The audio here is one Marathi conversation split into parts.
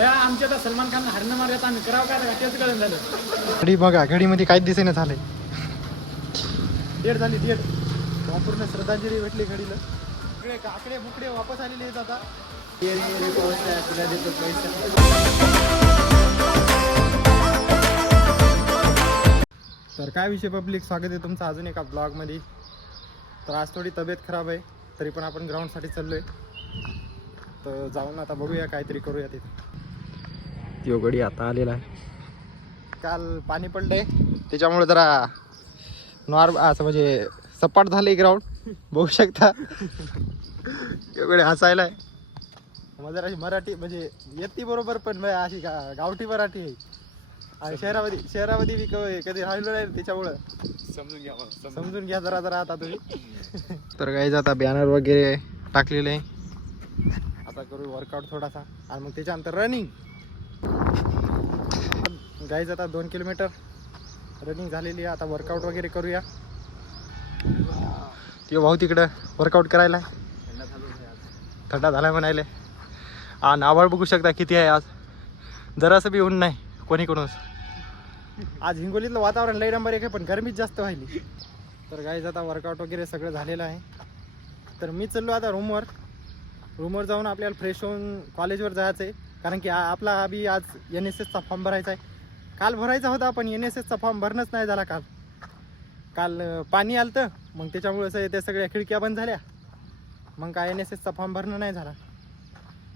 आमच्या आता सलमान खान हरण मारत आम्ही करावं काय तेच कळून झालं. घडी बघा, घडीमध्ये काहीच दिसेना झालंय. डेट झाली डेट. संपूर्ण श्रद्धांजली भेटली घडीला. इकडे काकडे बुकडे वापस आलेले आहेत आता. तुला देतो पैसा. तर काय विषय पब्लिक, स्वागत आहे तुमचं अजून एका ब्लॉगमध्ये. तर आज थोडी तब्येत खराब आहे, तरी पण आपण ग्राउंडसाठी चाललो आहे. तर जाऊन आता बघूया, काहीतरी करूया तिथे. तो गडी आता आलेला आहे. काल पाणी पडलंय, त्याच्यामुळे जरा असं म्हणजे सपाट झालंय ग्राउंड. बघू शकता एवढे हसायला आहे. मग जरा मराठी म्हणजे येते बरोबर, पण अशी गावठी मराठी आहे. आणि शहरामध्ये बी कधी राहिलो नाही, त्याच्यामुळं समजून घ्या जरा आता तुम्ही. तर काही आता बॅनर वगैरे टाकलेले आहे. आता करू वर्कआउट थोडासा, आणि मग त्याच्यानंतर रनिंग. गाईज आता 2 किलोमीटर रनिंग झालेली आहे. आता वर्कआउट वगैरे करूया. ते भाऊ तिकडं वर्कआउट करायला आहे. थंडा झाला म्हणायला. आणि आभाळ बघू शकता किती आहे आज. जरासं बी ऊन नाही कोणीकडूनच. आज हिंगोलीतलं वातावरण लई नंबर 1 आहे, पण गरमीच जास्त व्हायली. तर गाईज आता वर्कआउट वगैरे सगळं झालेलं आहे. तर मी चाललो आता रूमवर जाऊन आपल्याला फ्रेश होऊन कॉलेजवर जायचं आहे. कारण की आपला बी आज NSSचा फॉर्म भरायचा आहे. काल भरायचा होता, पण NSSचा फॉर्म भरणंच नाही झाला. काल पाणी आलं तर मग त्याच्यामुळे त्या सगळ्या खिडक्या बंद झाल्या. मग काय NSSचा फॉर्म भरणं नाही झाला.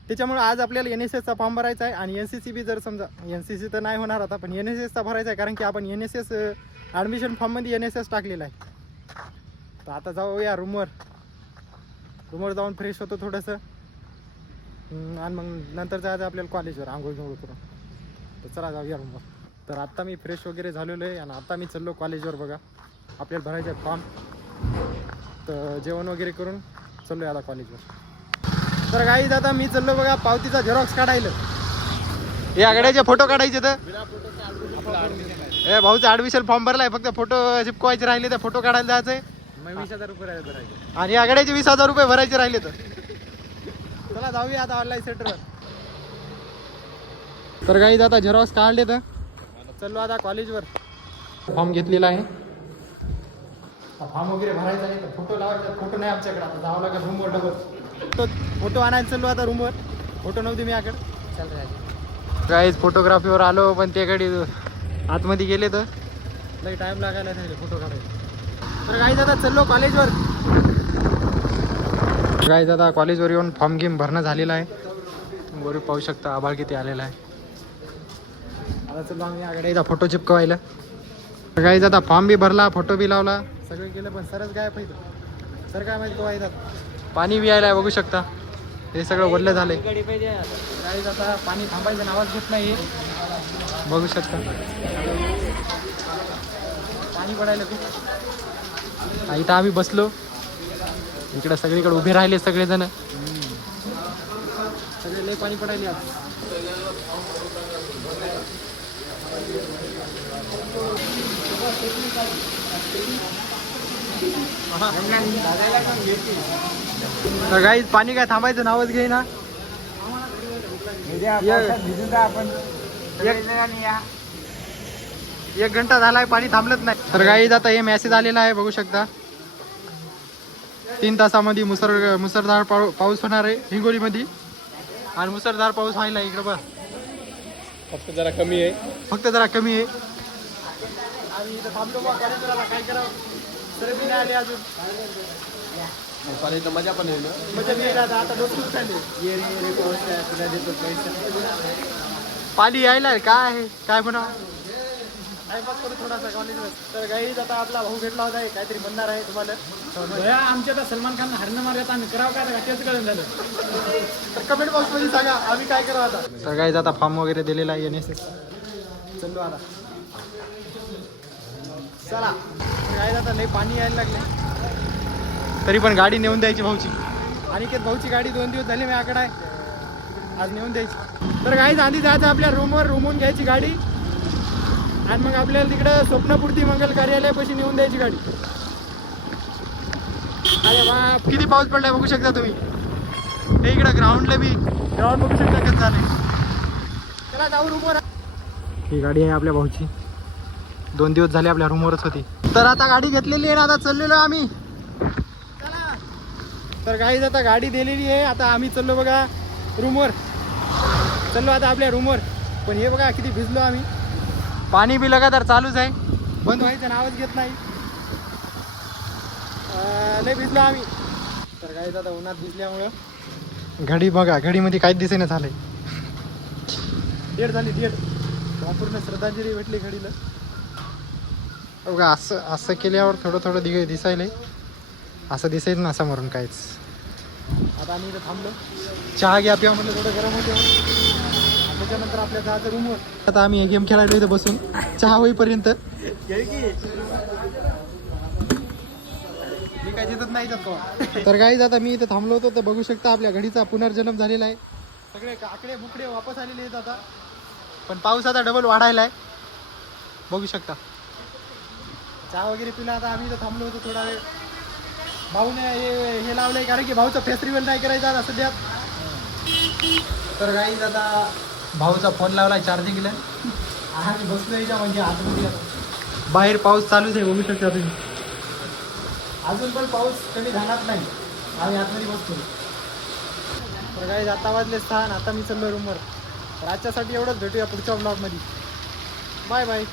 त्याच्यामुळे आज आपल्याला NSSचा फॉर्म भरायचा आहे. आणि NCC बी जर समजा NCC तर नाही होणार आता, पण NSSचा भरायचा आहे. कारण की आपण NSS ॲडमिशन फॉर्ममध्ये NSS टाकलेला आहे. तर आता जाऊया रूमवर जाऊन फ्रेश होतो थोडंसं, आणि मग नंतर जायचं आपल्याला कॉलेजवर आंघोळ करून. तर चला जाऊया रूमवर. तर आत्ता मी फ्रेश वगैरे झालेलो आहे, आणि आता मी चाललो कॉलेजवर. बघा आपल्याला भरायचं आहे फॉर्म. तर जेवण वगैरे करून चाललो आहे आता कॉलेजवर. तर गाईज आता मी चाललो बघा पावतीचा झेरॉक्स काढायला. हे आघाड्याचे फोटो काढायचे. तर भाऊचा ॲडमिशन फॉर्म भरलाय, फक्त फोटो चिपकवायचे राहिले. तर फोटो काढायला जायचंय. 20,000 रुपये भरायचे. आणि आघाड्याचे 20,000 रुपये भरायचे राहिले. तर चला जाऊया आता ऑनलाईन सेंटरवर. तर गाईज आता झेरॉक्स काढले, तर चाललो आता कॉलेजवर. फॉर्म घेतलेला आहे. फॉर्म वगैरे भरायचा आहे. तर फोटो लावायचा. फोटो नाही आमच्याकडे, आता जावं लागेल रूमवर डबल. फोटो आणायला चाललो आता रूमवर. फोटो नव्हते मी याकडे. चल राहिले गाईज फोटोग्राफीवर आलो, पण ते गाडी आतमध्ये गेले तर लई टाईम लागायला नाही फोटो काढायला. तर गाईज आता चाललो कॉलेजवर. गाईज आता कॉलेजवर येऊन फॉर्म गेम भरणं झालेला आहे. बरोबर पाहू शकता आभाळ किती आलेला आहे. आता चलो आम्ही आघाडीचा फोटो चिपकवायला. गाईज आता फॉर्म बी भरला, फोटो बी लावला, सगळं केलं, पण सरच काय पाहिजे. सर काय माहिती तो येतात. पाणी बी यायला आहे बघू शकता. हे सगळं वरलं झालंय. गाईज आता पाणी थांबायचं नावाच घेत नाही. बघू शकता पाणी पडायला खूप. इथं आम्ही बसलो. इकडे सगळीकडे उभे राहिले सगळेजण. सगळे लय पाणी पडायले आज. तर गाईज पाणी काय थांबायचं नावच घेईना. एक घंटा झालाय पाणी थांबलत नाही. तर गाईज आता हे मेसेज आलेला आहे बघू शकता. 3 तासामध्ये मुसळधार पाऊस होणार आहे हिंगोलीमध्ये. आणि मुसळधार पाऊस व्हायला इकडे बघ. फक्त जरा कमी आहे. आणि इथं थांबलो बघा कॉलेजला. काय करावं, सर बी नाही आले अजून. पाण्याची मजा पण आहे ना. मजा बी येईल आता डोकं दुखायले. तुला देतो पैसा. पाणी यायला काय म्हणावं. टाइमपास करू थोडासा कॉलेजवर. तर गाईज आता आपला भाऊ भेटला होता, काहीतरी बनणार आहे तुम्हाला. आमच्या आता सलमान खान हरण मारत आम्ही करावं काय तेच कळून झालं. तर कमेंट बॉक्समध्ये सांगा आम्ही काय करावं आता. तर गाईज आता फॉर्म वगैरे दिलेला आहे NSS. चलो आता चला. गाईज आता लई पाणी यायला लागले, तरी पण गाडी नेऊन द्यायची भाऊची. अनिकेत भाऊची गाडी 2 दिवस झाले माझ्याकडे आहे. आज नेऊन द्यायची. तर गाईज आधी जायचं आपल्या रूमवरून घ्यायची गाडी. आणि मग आपल्याला तिकडं स्वप्नपूर्ती मंगल कार्यालयापाशी नेऊन द्यायची गाडी. अरे बाप किती पाऊस पडलाय बघू शकता तुम्ही. हे इकडं ग्राउंडला बी ग्राउंड बघू शकता कसं झालंय. चला जाऊ रूमवर. ही गाडी आहे आपल्या भाऊची. 2 दिवस झाले आपल्या रूमवरच होती. तर आता गाडी घेतलेली आहे ना, आता चाललेलो आम्ही. चला. तर गाईज आता गाडी दिलेली आहे. आता आम्ही चाललो बघा रूमवर. चाललो आता आपल्या रूमवर. पण हे बघा किती भिजलो आम्ही. पाणी बी लगातार चालूच आहे. बंद व्हायचं नावच घेत नाही. लय भिजलो आम्ही. तर गाईज आता उन्हात भिजल्यामुळं घडी बघा, घडीमध्ये काहीच दिसेना झालंय. डेट झाली डेट. पूर्ण श्रद्धांजली भेटली घडीला. बघा असं असं केल्यावर थोडं थोडं दिसायलंय. असं दिसायचं ना समोरून काहीच. आता आम्ही इथं थांबलो. चहा घ्या पिवा म्हणलं. थोडं गरम होते. त्याच्यानंतर आपल्या जायचं रूमवर. आता आम्ही हे गेम खेळायला इथं बसून चहा होईपर्यंत. मी काय जितत नाही जात. तर गाईज आता मी इथं थांबलो होतो. तर बघू शकता आपल्या घडीचा पुनर्जन्म झालेला आहे. सगळे काकडे बुकडे वापस आलेले आहेत आता. पण पाऊस आता डबल वाढायला आहे. बघू शकता. चहा वगैरे पिला. आता आम्ही इथं थांबलो होतो थोडा वेळ. भाऊने हे लावलंय कारण की भाऊचा फेस्टिवल नाही करायचा आता सध्या. तर गाईज आता भाऊचा फोन लावलाय चार्जिंगला. आम्ही बसलो याच्या म्हणजे आतमध्ये. बाहेर पाऊस चालूच आहे, बघू शकता तुम्ही. अजून पण पाऊस कमी झालाच नाही. आम्ही आतमध्ये बसतो. तर काही आता वाजले 6. आता मी चाललो रूमवर. तर आजच्यासाठी एवढंच. भेटूया पुढच्या ब्लॉगमध्ये. Bye bye.